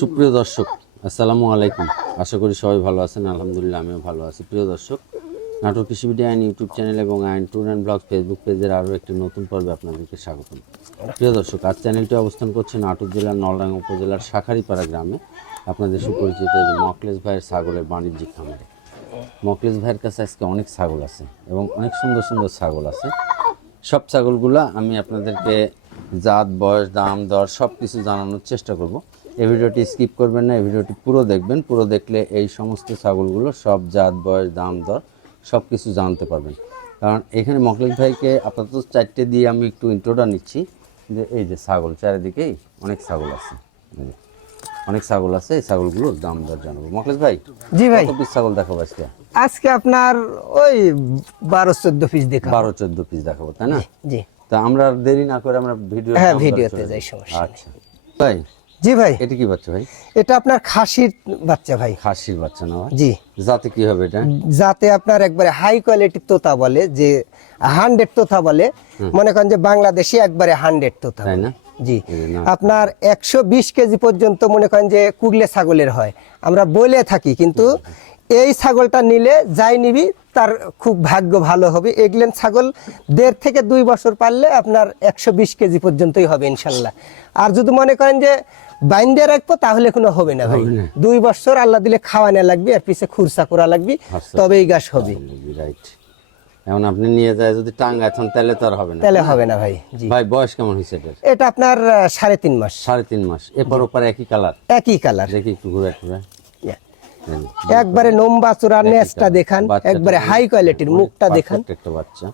সুপ্রিয় দর্শক, আসসালামু আলাইকুম। আশা করি সবাই ভালো আছেন, আলহামদুলিল্লাহ আমিও ভালো আছি। প্রিয় দর্শক নাটক কৃষি ভিডিও আইন ইউটিউব চ্যানেল এবং আইন ট্যুর অ্যান্ড ব্লগ ফেসবুক পেজের আরও একটি নতুন পর্বে আপনাদেরকে স্বাগতম। প্রিয় দর্শক, আজ চ্যানেলটি অবস্থান করছে নাটক জেলার নলডাঙ্গা উপজেলার শাখারিপাড়া গ্রামে। আপনাদের সুপরিচিত মকলেশ ভাইয়ের ছাগলের বাণিজ্যিক খামারে। মকলেশ ভাইয়ের কাছে আজকে অনেক ছাগল আছে এবং অনেক সুন্দর সুন্দর ছাগল আছে। সব ছাগলগুলো আমি আপনাদেরকে জাত বয়স দাম দর সব কিছু জানানোর চেষ্টা করব। এই ভিডিওটি স্কিপ করবেন না এই ভিডিওটি পুরো দেখবেন। পুরো দেখলে এই সমস্ত ছাগলগুলো সব জাত বয়স দাম দর সব কিছু জানতে পারবেন। কারণ এখানে মকলেশ ভাইকে আপাতত চারটে দিয়ে আমি একটু ইন্ট্রোটা নিচ্ছি। যে এই যে ছাগল চারিদিকেই অনেক ছাগল আছে। অনেক ছাগল আছে এই ছাগলগুলোর দাম দর জানাব। মকলেশ ভাই জি ভাই। কত পিস ছাগল দেখাবো আজকে? আজকে আপনার ওই বারো চোদ্দ পিস দেখা বারো চোদ্দ পিস দেখাবো তাই না? জি। তা আমরা দেরি না করে আমরা ভিডিও হ্যাঁ, ভিডিওতে যাই, সমস্যা। আচ্ছা। ভাই জি ভাই। এটা কি বাচ্চা ভাই? এটা আপনার খাসির বাচ্চা ভাই। খাসির বাচ্চা না জি। যাতে কি হবে এটা? যাতে আপনার একবারে হাই কোয়ালিটির তোতা বলে যে হান্ড্রেড তোতা বলে মনে করেন যে বাংলাদেশি একবারে হান্ড্রেড তোতা তাই না? জি। আপনার একশো বিশ কেজি পর্যন্ত মনে করেন যে কুগলে ছাগলের হয়। আমরা বলে থাকি কিন্তু এই ছাগলটা নিলে যাই নিবি তার খুব ভাগ্য ভালো হবে। এগলেন ছাগল দেড় থেকে দুই বছর পারলে আপনার একশো বিশ কেজি পর্যন্তই হবে ইনশাল্লাহ। আর যদি মনে করেন যে বাইন্দে রাখব তাহলে কোনো হবে না ভাই। দুই বছর আল্লাহ দিলে খাওয়ানো লাগবে আর পিছে খুরসা করা লাগবে আচ্ছা। তবেই গাছ হবে। রাইট। এখন আপনি নিয়ে যায় যদি টাঙ্গা এখন তাহলে তো আর হবে না। তাহলে হবে না ভাই ভাই বয়স কেমন হয়েছে এটার? এটা আপনার সাড়ে তিন মাস। সাড়ে তিন মাস। এরপর ওপর একই কালার? একই কালার। দেখি একটু ঘুরে ঘুরে। একবারে লম্বা চূড়া নেসটা দেখান একবারে হাই কোয়ালিটির মুখটা দেখান। একটা বাচ্চা।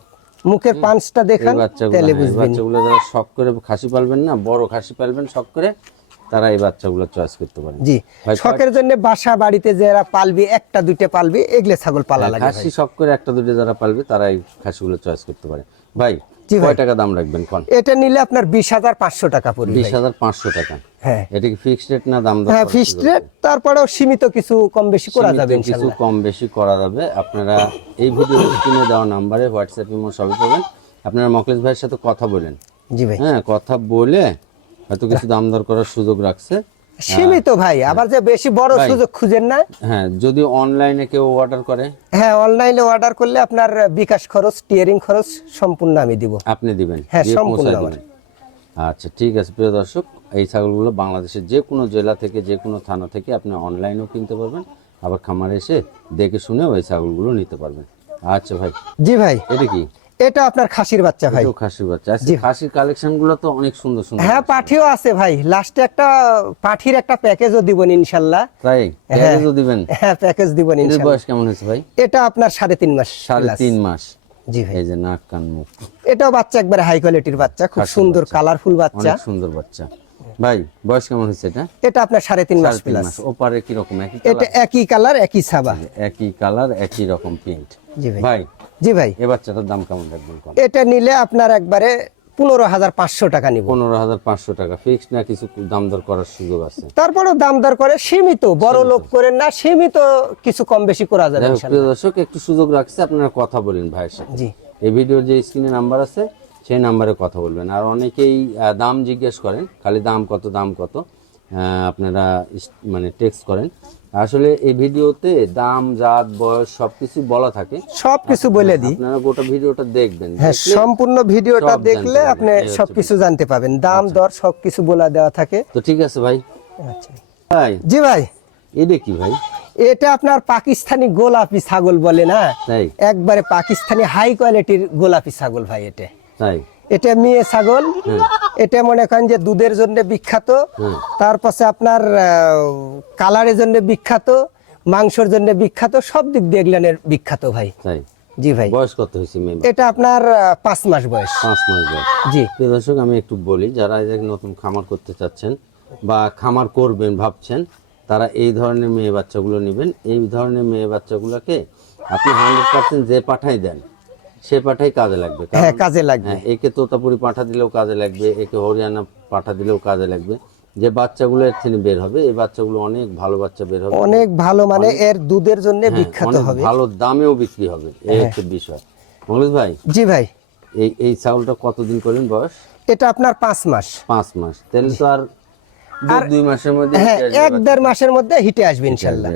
মুখের পাঁচটা দেখান তাহলে হ্যাঁ, বুঝবেন। বাচ্চাগুলো যারা শখ করে খাসি পালবেন না বড় খাসি পালবেন শখ করে তারা এই বাচ্চাগুলো চয়েস করতে পারেন। জি শখের জন্য বাসা বাড়িতে যারা পালবি একটা দুইটা পালবি এগুলো ছাগল পালা লাগে খাসি শখ করে একটা দুটো যারা পালবে তারা এই খাসিগুলো চয়েস করতে পারে। ভাই। কয় টাকা দাম রাখবেন? কোন? এটা নিলে আপনার বিশ হাজার পাঁচশো টাকা পড়বে বিশ হাজার পাঁচশো টাকা। হ্যাঁ। এটা কি ফিক্সড রেট না দাম হ্যাঁ ফিক্সড রেট তারপরেও সীমিত কিছু কম বেশি করা যাবে কিছু কম বেশি করা যাবে। আপনারা এই ভিডিও স্ক্রিনে দেওয়া নাম্বারে হোয়াটসঅ্যাপ ইমো সবই পাবেন আপনারা মকলেশ ভাইয়ের সাথে কথা বলেন। জি ভাই। হ্যাঁ কথা বলে হয়তো কিছু দাম দর করার সুযোগ রাখছে। সীমিত ভাই আবার যে বেশি বড় সুযোগ খুঁজেন না। হ্যাঁ যদি অনলাইনে কেউ অর্ডার করে? হ্যাঁ অনলাইনে অর্ডার করলে আপনার বিকাশ খরচ টিয়ারিং খরচ সম্পূর্ণ আমি দিব। আপনি দিবেন? হ্যাঁ, সম্পূর্ণ আচ্ছা ঠিক আছে প্রিয় দর্শক এই ছাগলগুলো বাংলাদেশের যে কোনো জেলা থেকে যে কোনো থানা থেকে আপনি অনলাইনেও কিনতে পারবেন। আবার খামারে এসে দেখে শুনেও এই ছাগলগুলো নিতে পারবেন। আচ্ছা ভাই। জি ভাই। এটা কি? এটা আপনার খাসির বাচ্চা ভাই। খাসির বাচ্চা। আজকে খাসির কালেকশনগুলো তো অনেক সুন্দর সুন্দর হ্যাঁ পাঠিও আছে ভাই। লাস্টে একটা পাঠির একটা প্যাকেজও দিবেন ইনশাল্লাহ। তাই? প্যাকেজও দিবেন? হ্যাঁ প্যাকেজ দিবেন এর ইনশাল্লাহ। বয়স কেমন হয়েছে ভাই? এটা আপনার সাড়ে তিন মাস সাড়ে plus। তিন মাস। জি ভাই। এই যে নাক কান মুখ। এটাও বাচ্চা একবারে হাই কোয়ালিটির বাচ্চা খুব সুন্দর কালারফুল বাচ্চা অনেক সুন্দর বাচ্চা। ভাই বয়স কেমন হয়েছে এটা? এটা আপনার সাড়ে তিন মাস প্লাস ওপারে কি রকম? একই এটা একই কালার একই ছাবা। একই কালার একই রকম প্রিন্ট জি ভাই। ভাই জি ভাই। এ বাচ্চাটার দাম কেমন রাখবেন এটা নিলে আপনার একবারে পনেরো হাজার পাঁচশো টাকা নিব। পনেরো হাজার পাঁচশো টাকা। ফিক্স না কিছু দাম দর করার সুযোগ আছে? তারপরেও দাম দর করে সীমিত বড় লোক করেন না সীমিত কিছু কম বেশি করা যাবে দর্শক একটু সুযোগ রাখছে আপনারা কথা বলেন ভাইয়ের সাথে। জি। এই ভিডিওর যে স্ক্রিনে নাম্বার আছে সেই নাম্বারে কথা বলবেন। আর অনেকেই দাম জিজ্ঞেস করেন খালি দাম কত দাম কত আপনারা মানে টেক্সট করেন। আসলে এই ভিডিওতে দাম জাত বয়স সবকিছু বলা থাকে। সবকিছু বলে দিই। আপনারা গোটা ভিডিওটা দেখবেন। হ্যাঁ সম্পূর্ণ ভিডিওটা দেখলে আপনি সবকিছু জানতে পাবেন। দাম দর সবকিছু বলা দেওয়া থাকে। তো ঠিক আছে ভাই। আচ্ছা। ভাই। জি ভাই। এটা কি ভাই? এটা আপনার পাকিস্তানি গোলাপি ছাগল বলে না? একবারে পাকিস্তানি হাই কোয়ালিটির গোলাপি ছাগল ভাই এটা। তাই। এটা মেয়ে ছাগল। এটা মনে করেন যে দুধের জন্য বিখ্যাত। তারপরে আপনার কালারের জন্য বিখ্যাত মাংসের জন্য বিখ্যাত সব দিক দিয়ে এগুলানের বিখ্যাত ভাই। জি ভাই। বয়স কত হয়েছে মেয়ে এটা আপনার পাঁচ মাস বয়স। পাঁচ মাস বয়স। জি। দর্শক আমি একটু বলি যারা নতুন খামার করতে চাচ্ছেন বা খামার করবেন ভাবছেন তারা এই ধরনের মেয়ে বাচ্চাগুলো নেবেন। এই ধরনের মেয়ে বাচ্চাগুলোকে আপনি হান্ড্রেড পার্সেন্ট যে পাঠাই দেন সে পাঠাই কাজে লাগবে। হ্যাঁ কাজে লাগবে। হ্যাঁ একে তোতাপুরি পাঠা দিলেও কাজে লাগবে একে হরিয়ানা পাঠা দিলেও কাজে লাগবে। যে বাচ্চাগুলো এর থেকে বের হবে এই বাচ্চাগুলো অনেক ভালো বাচ্চা বের হবে। অনেক ভালো মানে এর দুধের জন্য হ্যাঁ, বিখ্যাত হবে। ভালো দামেও বিক্রি হবে এই হ্যাঁ। হচ্ছে বিষয়। মঙ্গলেশ ভাই জি ভাই। এই এই ছাগলটা কতদিন করেন বয়স? এটা আপনার পাঁচ মাস। পাঁচ মাস। তাহলে তো আর আর দুই মাসের মধ্যে হ্যাঁ এক দেড় মাসের মধ্যে হিটে আসবে ইনশাল্লাহ।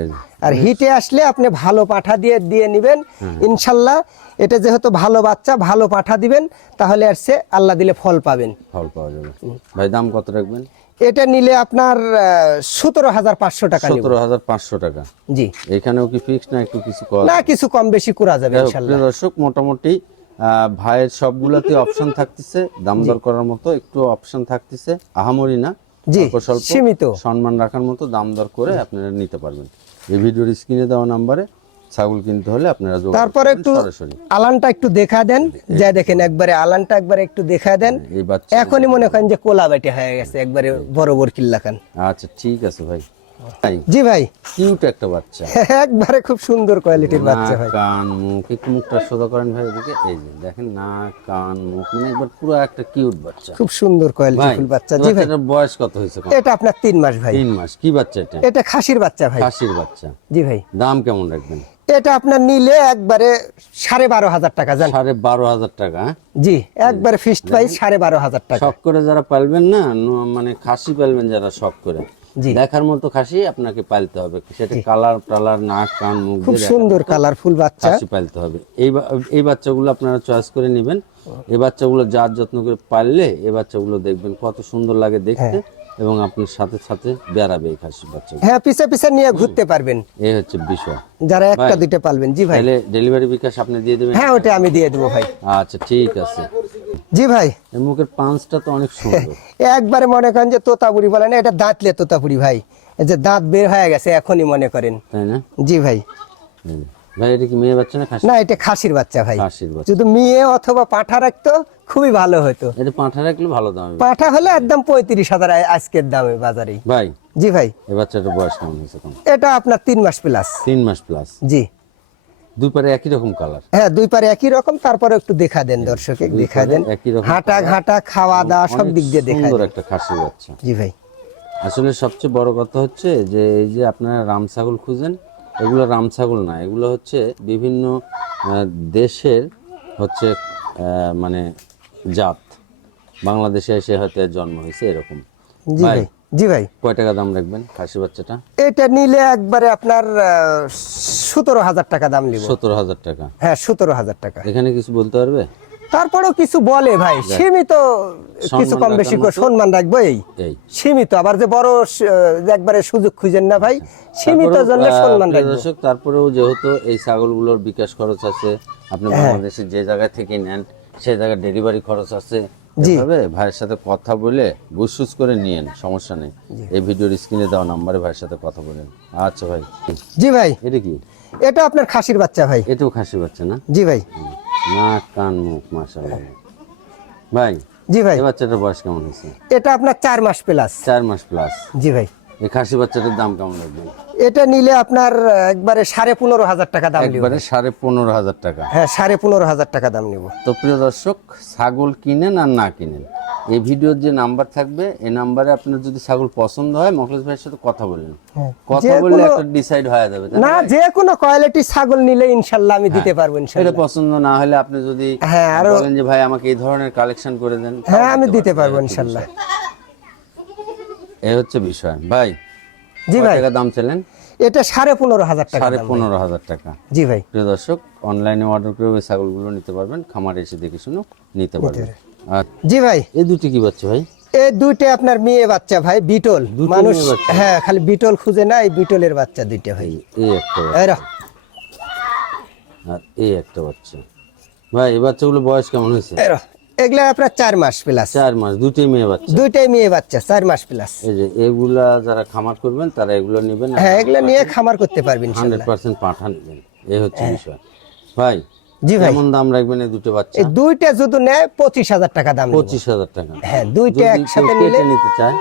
আর হিটে আসলে আপনি ভালো পাঠা দিয়ে দিয়ে নেবেন ইনশাল্লাহ। এটা যেহেতু ভালো বাচ্চা ভালো পাঠা দিবেন তাহলে আর সে আল্লাহ দিলে ফল পাবেন। ফল পাওয়া যাবে। ভাই দাম কত রাখবেন? এটা নিলে আপনার সতেরো হাজার পাঁচশো টাকা সতেরো হাজার পাঁচশো টাকা। জি। এখানেও কি ফিক্স না একটু কিছু না কিছু কম বেশি করা যাবে দর্শক মোটামুটি ভাইয়ের সবগুলাতে অপশন থাকতেছে। দাম দর করার মতো একটু অপশন থাকতেছে। আহামরি না জি, সীমিত। সম্মান রাখার মতো দাম দর করে আপনারা নিতে পারবেন। এই ভিডিওর স্ক্রিনে দেওয়া নাম্বারে ছাগল কিনতে হলে আপনারা তারপরে একটু আলানটা একটু দেখা দেন। যা দেখেন একবারে আলানটা একবারে একটু দেখা দেন। এখনই মনে করেন যে কোলা বেটে হয়ে গেছে একবারে বড় বড় কিল্লাখান আচ্ছা ঠিক আছে ভাই। জি ভাই। কিউট একটা বাচ্চা। একবারে খুব সুন্দর কোয়ালিটির বাচ্চা ভাই। কান মুখ একটু মুখটা সোজা করেন ভাই এদিকে এই যে দেখেন নাক কান মুখ মানে একবার পুরো একটা কিউট বাচ্চা। খুব সুন্দর কোয়ালিটির বাচ্চা। জি ভাই। বাচ্চাটার বয়স কত হয়েছে এটা আপনার তিন মাস ভাই। তিন মাস। কি বাচ্চা এটা? এটা খাসির বাচ্চা ভাই। খাসির বাচ্চা। জি ভাই। দাম কেমন রাখবেন? এটা আপনার নিলে একবারে সাড়ে বারো হাজার টাকা জান সাড়ে বারো হাজার টাকা হ্যাঁ? জি একবারে ফিক্সড প্রাইস সাড়ে বারো হাজার টাকা। শখ করে যারা পালবেন না মানে খাসি পালবেন যারা শখ করে দেখার মতো খাসি আপনাকে পালতে হবে। সেটা কালার টালার নাক কান মুখ খুব সুন্দর কালারফুল বাচ্চা। খাসি পালতে হবে। এই এই বাচ্চাগুলো আপনারা চয়েস করে নেবেন। এই বাচ্চাগুলো যার যত্ন করে পাললে এই বাচ্চাগুলো দেখবেন কত সুন্দর লাগে দেখতে। এবং আপনার সাথে সাথে বেড়াবে এই খাসি বাচ্চাগুলো। হ্যাঁ পিছে পিছে নিয়ে ঘুরতে পারবেন। এই হচ্ছে বিষয়। যারা একটা দুইটা পালবেন। জি ভাই। তাহলে ডেলিভারি বিকাশ আপনি দিয়ে দেবেন? হ্যাঁ ওটা আমি দিয়ে দেবো ভাই। আচ্ছা ঠিক আছে। জি ভাই। এই মুখের পাঁচটা তো অনেক সুন্দর। একবারে মনে করেন যে তোতাপুরি বলে না এটা দাঁতলে তোতাপুরি ভাই। এই যে দাঁত বের হয়ে গেছে এখনই মনে করেন। তাই না? জি ভাই। ভাই এটা কি মেয়ে বাচ্চা না খাসি? না এটা খাসির বাচ্চা ভাই। খাসির বাচ্চা। যদি মেয়ে অথবা পাঠা রাখতো খুবই ভালো হতো। এটা পাঁঠা রাখলে ভালো দাম। পাঠা হলে একদম পঁয়ত্রিশ হাজার আজকের দামে বাজারে। ভাই জি ভাই। এই বাচ্চাটার বয়স কেমন হয়েছে এটা আপনার তিন মাস প্লাস তিন মাস প্লাস জি। দুই পারে একই রকম কালার হ্যাঁ দুই পারে একই রকম তারপরে একটু দেখা দেন দর্শকে দেখা দেন। হাঁটা ঘাটা খাওয়া দাওয়া সব দিক দিয়ে দেখা সুন্দর একটা বাচ্চা। জি ভাই। আসলে সবচেয়ে বড় কথা হচ্ছে যে এই যে আপনারা রাম ছাগল খুঁজেন এগুলো রাম ছাগল না এগুলো হচ্ছে বিভিন্ন দেশের হচ্ছে মানে জাত। বাংলাদেশে এসে হয়তো জন্ম হয়েছে এরকম। জি ভাই জি ভাই। কয় টাকা দাম রাখবেন খাসি বাচ্চাটা? এটা নিলে একবারে আপনার সতেরো হাজার টাকা দাম নিব। সত্তর হাজার টাকা। হ্যাঁ সতেরো হাজার টাকা। এখানে কিছু বলতে পারবে? তারপরেও কিছু বলে ভাই সীমিত কিছু কম বেশি করে সম্মান রাখব এই। সীমিত আবার যে বড় একবারে সুযোগ খুঁজেন না ভাই সীমিত জন্য সম্মান রাখব। তারপরেও যেহেতু এই ছাগলগুলোর বিকাশ খরচ আছে আপনি হ্যাঁ। বাংলাদেশে যে জায়গা থেকে নেন সেই জায়গায় ডেলিভারি খরচ আছে। জি। এভাবে ভাইয়ের সাথে কথা বলে বুসুস করে নিয়েন সমস্যা নেই। এই ভিডিওর স্ক্রিনে দেওয়া নাম্বারে ভাইয়ের সাথে কথা বলেন আচ্ছা ভাই। জি ভাই। এটা কি? এটা আপনার খাসির বাচ্চা ভাই। এটাও খাসি বাচ্চা না? জি ভাই। নাক কান মুখ মাশাআল্লাহ। ভাই জি ভাই। বাচ্চাটার বয়স কেমন হয়েছে? এটা আপনার চার মাস প্লাস চার মাস প্লাস জি ভাই। এই খাসি বাচ্চাটার দাম কেমন লাগবে? এটা নিলে আপনার একবারে সাড়ে পনেরো হাজার টাকা দাম নিব। একবারে সাড়ে পনেরো হাজার টাকা। হ্যাঁ সাড়ে পনেরো হাজার টাকা দাম নেব। তো প্রিয় দর্শক ছাগল কিনেন আর না কিনেন? এই ভিডিওর যে নাম্বার থাকবে এই নাম্বারে আপনার যদি ছাগল পছন্দ হয় মখলেস ভাইয়ের সাথে কথা বলেন কথা যে বললে একটা ডিসাইড হয়ে যাবে না? যে কোনো কোয়ালিটি ছাগল নিলে ইনশাল্লাহ আমি দিতে পারব এটা পছন্দ না হলে আপনি যদি হ্যাঁ, আরো- বলেন যে ভাই আমাকে এই ধরনের কালেকশন করে দেন হ্যাঁ আমি দিতে পারব বিষয়। এই হচ্ছে বিষয়। ভাই জি ভাই। টাকা দাম চাইলেন? এটা সাড়ে পনেরো হাজার টাকা সাড়ে। পনেরো হাজার টাকা। জি ভাই। প্রিয় দর্শক অনলাইনে অর্ডার করে ছাগলগুলো নিতে পারবেন খামারে এসে দেখে শুনে নিতে পারবেন। জি ভাই। এই দুটি কি বাচ্চা ভাই? এই দুইটা আপনার মেয়ে বাচ্চা ভাই বিটল। মানুষ হ্যাঁ খালি বিটল খুঁজে না এই বিটলের বাচ্চা দুইটা ভাই। এই একটা। আর এই একটা বাচ্চা। ভাই এই বাচ্চাগুলো বয়স কেমন হয়েছে। এগুলা আপনার চার মাস প্লাস চার মাস দুটি মেয়ে বাচ্চা। দুইটাই মেয়ে বাচ্চা চার মাস প্লাস এই যে এগুলা যারা খামার করবেন তারা এগুলো নেবেন হ্যাঁ এগুলা নিয়ে খামার করতে পারবেন হান্ড্রেড পার্সেন্ট পাঠা নেবেন এই হচ্ছে বিষয়। ভাই জি ভাই। কেমন দাম রাখবেন এই দুটো বাচ্চা? এই দুইটা যদি নেয় পঁচিশ হাজার টাকা দাম পঁচিশ হাজার টাকা। হ্যাঁ দুইটা একসাথে নিলে নিতে চায়?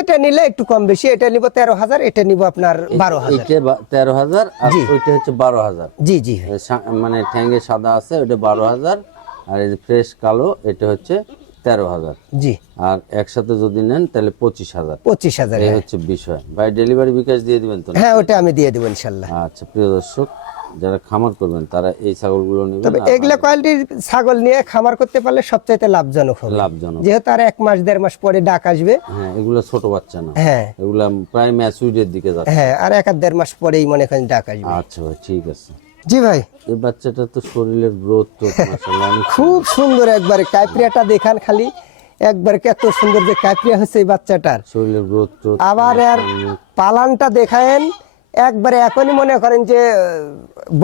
এটা নিলে একটু কম বেশি এটা নিব তেরো হাজার এটা নিব আপনার বারো হাজার। তেরো হাজার আর ওইটা হচ্ছে বারো হাজার। জি জি মানে ঠ্যাঙ্গে সাদা আছে ওটা বারো হাজার আর এই যে ফ্রেশ কালো এটা হচ্ছে তেরো হাজার। জি। আর একসাথে যদি নেন তাহলে পঁচিশ হাজার। পঁচিশ হাজার এই হচ্ছে বিষয়। ভাই ডেলিভারি বিকাশ দিয়ে দিবেন তো হ্যাঁ ওটা আমি দিয়ে দেবো ইনশাল্লাহ। আচ্ছা প্রিয় দর্শক যারা খামার করবেন তারা এই ছাগলগুলো নেবেন তবে এগুলা কোয়ালিটির ছাগল নিয়ে খামার করতে পারলে সবচাইতে লাভজনক হবে। লাভজনক। যেহেতু আর এক মাস দেড় মাস পরে ডাক আসবে। হ্যাঁ এগুলো ছোট বাচ্চা না। হ্যাঁ। এগুলা প্রায় ম্যাচুইডের দিকে যাচ্ছে। হ্যাঁ আর এক আর দেড় মাস পরেই মনে করেন ডাক আসবে। আচ্ছা ভাই ঠিক আছে। জি ভাই। এই বাচ্চাটা তো শরীরের গ্রোথ তো মাশাআল্লাহ খুব সুন্দর একবারে কাইপ্রিয়াটা দেখান খালি। একবার এত সুন্দর যে কাইপ্রিয়া হচ্ছে এই বাচ্চাটার। শরীরের গ্রোথ তো আবার আর পালানটা দেখায়েন। একবারে এখনই মনে করেন যে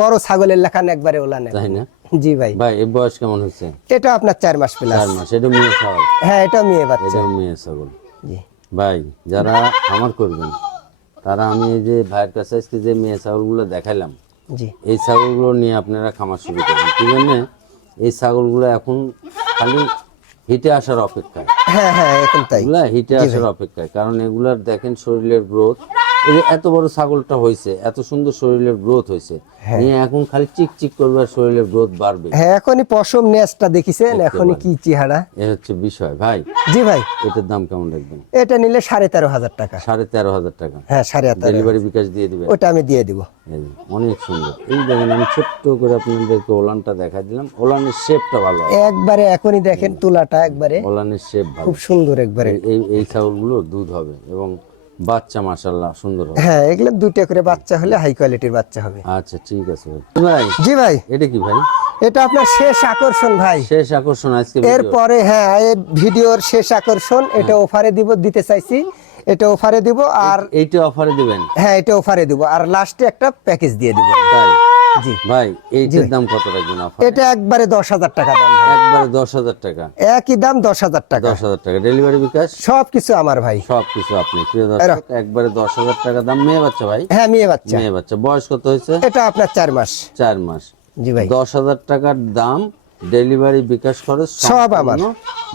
বড় ছাগলের লেখান একবারে ওলানে তাই না? জি ভাই। ভাই এর বয়স কেমন হচ্ছে? এটা আপনার চার মাস প্লাস চার মাস এটা মেয়ে ছাগল? হ্যাঁ এটা মেয়ে বাচ্চা। এটা মেয়ে ছাগল। জি। ভাই যারা খামার করবেন তারা আমি এই যে ভাইয়ের কাছে আজকে যে মেয়ে ছাগলগুলো দেখাইলাম জি। এই ছাগলগুলো নিয়ে আপনারা খামার শুরু করবেন কি জন্যে এই ছাগলগুলো এখন খালি হিটে আসার অপেক্ষায়। হ্যাঁ হ্যাঁ এখন তাই। হিটে আসার অপেক্ষায়। কারণ এগুলার দেখেন শরীরের গ্রোথ এই যে এত বড় ছাগলটা হয়েছে এত সুন্দর শরীরের গ্রোথ হয়েছে নিয়ে এখন খালি চিক চিক করবে আর শরীরের গ্রোথ বাড়বে। হ্যাঁ এখনই পশম নেসটা দেখিছেন? এখনই কি চেহারা? এ হচ্ছে বিষয়। ভাই জি ভাই। এটার দাম কেমন রাখবেন? এটা নিলে সাড়ে তেরো হাজার টাকা। সাড়ে তেরো হাজার টাকা। হ্যাঁ সাড়ে তেরো ডেলিভারি বিকাশ দিয়ে দিবেন। ওটা আমি দিয়ে দিব। অনেক সুন্দর। এই দেখেন আমি ছোট্ট করে আপনাদেরকে ওলানটা দেখা দিলাম। ওলানের শেপটা ভালো একবারে এখনই দেখেন তুলাটা একবারে। ওলানের শেপ ভালো। খুব সুন্দর একবারে। এই এই ছাগলগুলো দুধ হবে এবং বাচ্চা মাশাল্লাহ সুন্দর হবে। হ্যাঁ এগুলো দুইটা করে বাচ্চা হলে হাই কোয়ালিটির বাচ্চা হবে। আচ্ছা ঠিক আছে ভাই। ভাই। জি ভাই। এটা কি ভাই? এটা আপনার শেষ আকর্ষণ ভাই। শেষ আকর্ষণ আজকে এরপরে হ্যাঁ এই ভিডিওর শেষ আকর্ষণ এটা অফারে দিব দিতে চাইছি। এটা অফারে দিব আর এইটা অফারে দিবেন? হ্যাঁ এটা অফারে দিব। আর লাস্টে একটা প্যাকেজ দিয়ে দিব। তাই? জি ভাই এইটার দাম কত রাখবেন এটা একবারে দশ হাজার টাকা দাম একবারে দশ হাজার টাকা। একই দাম দশ হাজার টাকা। দশ হাজার টাকা। ডেলিভারি বিকাশ? সব কিছু আমার ভাই। সব কিছু আপনি। প্রিয় দর্শক একবারে দশ হাজার টাকা দাম। মেয়ে বাচ্চা ভাই? হ্যাঁ মেয়ে বাচ্চা। মেয়ে বাচ্চা। বয়স কত হয়েছে? এটা আপনার চার মাস। চার মাস। জি ভাই। দশ হাজার টাকার দাম ডেলিভারি বিকাশ খরচ সব আমার।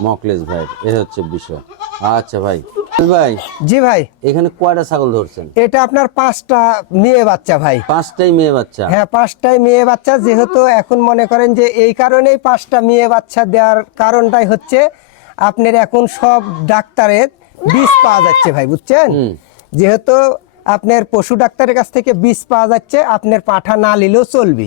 মকলেশ ভাই এ হচ্ছে বিষয়। আচ্ছা ভাই। ভাই। জি ভাই। এখানে কয়টা ছাগল ধরছেন? এটা আপনার পাঁচটা মেয়ে বাচ্চা ভাই। পাঁচটাই মেয়ে বাচ্চা? হ্যাঁ পাঁচটাই মেয়ে বাচ্চা। যেহেতু এখন মনে করেন যে এই কারণেই পাঁচটা মেয়ে বাচ্চা দেওয়ার কারণটাই হচ্ছে আপনার এখন সব ডাক্তারের বীজ পাওয়া যাচ্ছে ভাই বুঝছেন? যেহেতু আপনার পশু ডাক্তারের কাছ থেকে বিষ পাওয়া যাচ্ছে আপনার পাঠা না নিলেও চলবে।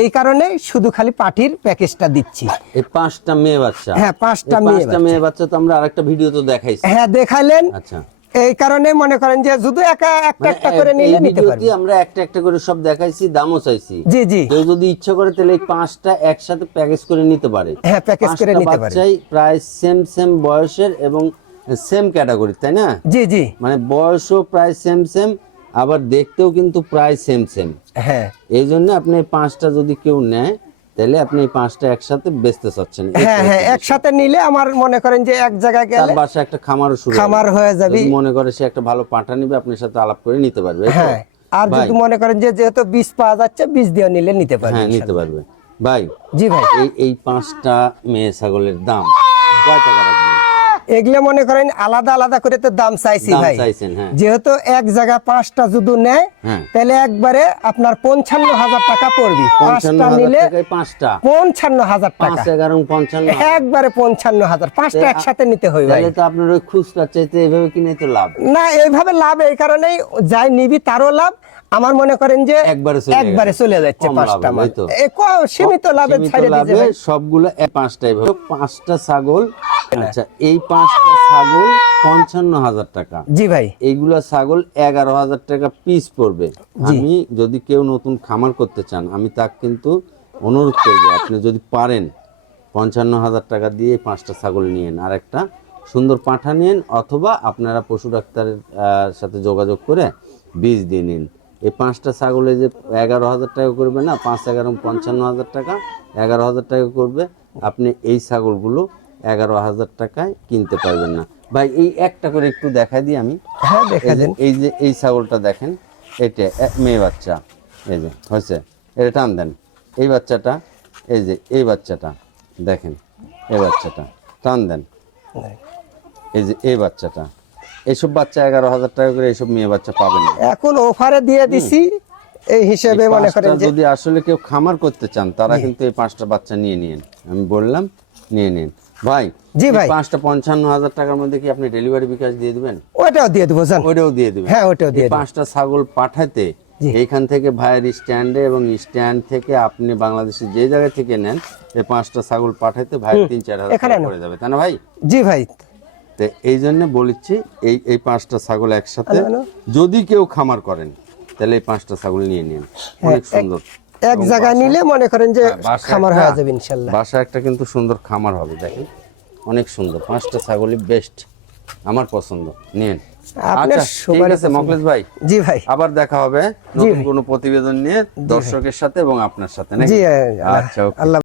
এই কারণে শুধু খালি পাঠির প্যাকেজটা দিচ্ছি। এই পাঁচটা মেয়ে বাচ্চা। হ্যাঁ, পাঁচটা মেয়ে পাঁচটা মেয়ে বাচ্চা তো আমরা আরেকটা ভিডিও তো দেখাইছি। হ্যাঁ দেখাইলেন। আচ্ছা। এই কারণে মনে করেন যে শুধু একা একটা একটা করে মানে নিলে নিতে পারবে। আমরা একটা একটা করে সব দেখাইছি দামও চাইছি। জি জি। কেউ যদি ইচ্ছা করে তাহলে এই পাঁচটা একসাথে প্যাকেজ করে নিতে পারে। হ্যাঁ প্যাকেজ করে নিতে পারে। বাচ্চাই প্রায় সেম সেম বয়সের এবং সেম ক্যাটাগরি তাই না? জি জি। মানে বয়সও প্রায় সেম সেম আবার দেখতেও কিন্তু প্রায় সেম সেম হ্যাঁ। এই জন্য আপনি পাঁচটা যদি কেউ নেয় তাহলে আপনি এই পাঁচটা একসাথে বেচতে চাচ্ছেন। হ্যাঁ হ্যাঁ একসাথে নিলে আমার মনে করেন যে এক জায়গায় গেলে তার বাসায় একটা খামারও শুরু খামার হয়ে যাবে। মনে করে সে একটা ভালো পাঠা নিবে আপনার সাথে আলাপ করে নিতে পারবে? হ্যাঁ আর যদি মনে করেন যে যেহেতু বীজ পাওয়া যাচ্ছে বীজ দিয়ে নিলে নিতে পারবে হ্যাঁ নিতে পারবে। ভাই জি ভাই। এই এই পাঁচটা মেয়ে ছাগলের দাম কয় টাকা এগুলো মনে করেন আলাদা আলাদা করে তো দাম চাইছি ভাই। হ্যাঁ। যেহেতু এক জায়গা পাঁচটা যদি নেয় হ্যাঁ। তাহলে একবারে আপনার পঞ্চান্ন হাজার টাকা পড়বি। পাঁচটা নিলে পাঁচটা। পঞ্চান্ন হাজার টাকা। একবারে পঞ্চান্ন হাজার। পাঁচটা একসাথে নিতে হয় ভাই। তো আপনার ওই খুচরা চাইতে এইভাবে কিনে তো লাভ। না এইভাবে লাভ এই কারণেই যাই নিবি তারও লাভ। আমার মনে করেন যে একবারে চলে একবারে চলে যাচ্ছে পাঁচটা। সীমিত লাভে। সবগুলো এক- পাঁচটা পাঁচটা ছাগল আচ্ছা এই পাঁচটা ছাগল পঞ্চান্ন হাজার টাকা। জি ভাই। এইগুলা ছাগল এগারো হাজার টাকা পিস পড়বে। আমি যদি কেউ নতুন খামার করতে চান আমি তাকে কিন্তু অনুরোধ করব আপনি যদি পারেন পঞ্চান্ন হাজার টাকা দিয়ে পাঁচটা ছাগল নিয়েন। আর একটা সুন্দর পাঠা নিন অথবা আপনারা পশু ডাক্তারের সাথে যোগাযোগ করে বীজ দিয়ে নিন। এই পাঁচটা ছাগলে যে এগারো হাজার টাকা করবে না পাঁচ এগারো পঞ্চান্ন হাজার টাকা এগারো হাজার টাকা করবে। আপনি এই ছাগলগুলো এগারো হাজার টাকায় কিনতে পারবেন না। ভাই এই একটা করে একটু দেখাই দিই আমি। হ্যাঁ দেখা দেন। এই যে এই ছাগলটা দেখেন এটা মেয়ে বাচ্চা। এই যে হয়েছে। এটা টান দেন। এই বাচ্চাটা এই যে এই বাচ্চাটা দেখেন এই বাচ্চাটা টান দেন। এই যে এই বাচ্চাটা। এইসব বাচ্চা এগারো হাজার টাকা করে এইসব মেয়ে বাচ্চা পাবেন না। এখন অফারে দিয়ে দিছি এই হিসেবে মনে করেন যদি আসলে কেউ খামার করতে চান তারা কিন্তু এই পাঁচটা বাচ্চা নিয়ে নিন আমি বললাম নিয়ে নিন। ভাই জি ভাই। পাঁচটা পঞ্চান্ন হাজার টাকার মধ্যে কি আপনি ডেলিভারি বিকাশ দিয়ে দিবেন? ওটাও দিয়ে দেবো জান। ওইটাও দিয়ে দিবেন। হ্যাঁ ওটাও দিয়ে পাঁচটা ছাগল পাঠাতে এইখান থেকে ভাইয়ের স্ট্যান্ডে এবং স্ট্যান্ড থেকে আপনি বাংলাদেশে যে জায়গা থেকে নেন এই পাঁচটা ছাগল পাঠাইতে ভাই তিন চার হাজার টাকা যাবে। তাই না ভাই? জি ভাই। তো এই জন্য বলেছি এই এই পাঁচটা ছাগল একসাথে। যদি কেউ খামার করেন তাহলে এই পাঁচটা ছাগল নিয়ে নিন। অনেক সুন্দর। এক জায়গায় নিলে মনে করেন যে হ্যাঁ, খামার হয়ে যাবে ইনশাল্লাহ। বাসা একটা কিন্তু সুন্দর খামার হবে দেখেন। অনেক সুন্দর পাঁচটা ছাগলই বেস্ট আমার পছন্দ। নিন আপনার আচ্ছা ভাই। জি ভাই। আবার দেখা হবে। নতুন কোনো প্রতিবেদন নিয়ে দর্শকের সাথে এবং আপনার সাথে নাকি? জি আচ্ছা. আল্লাহ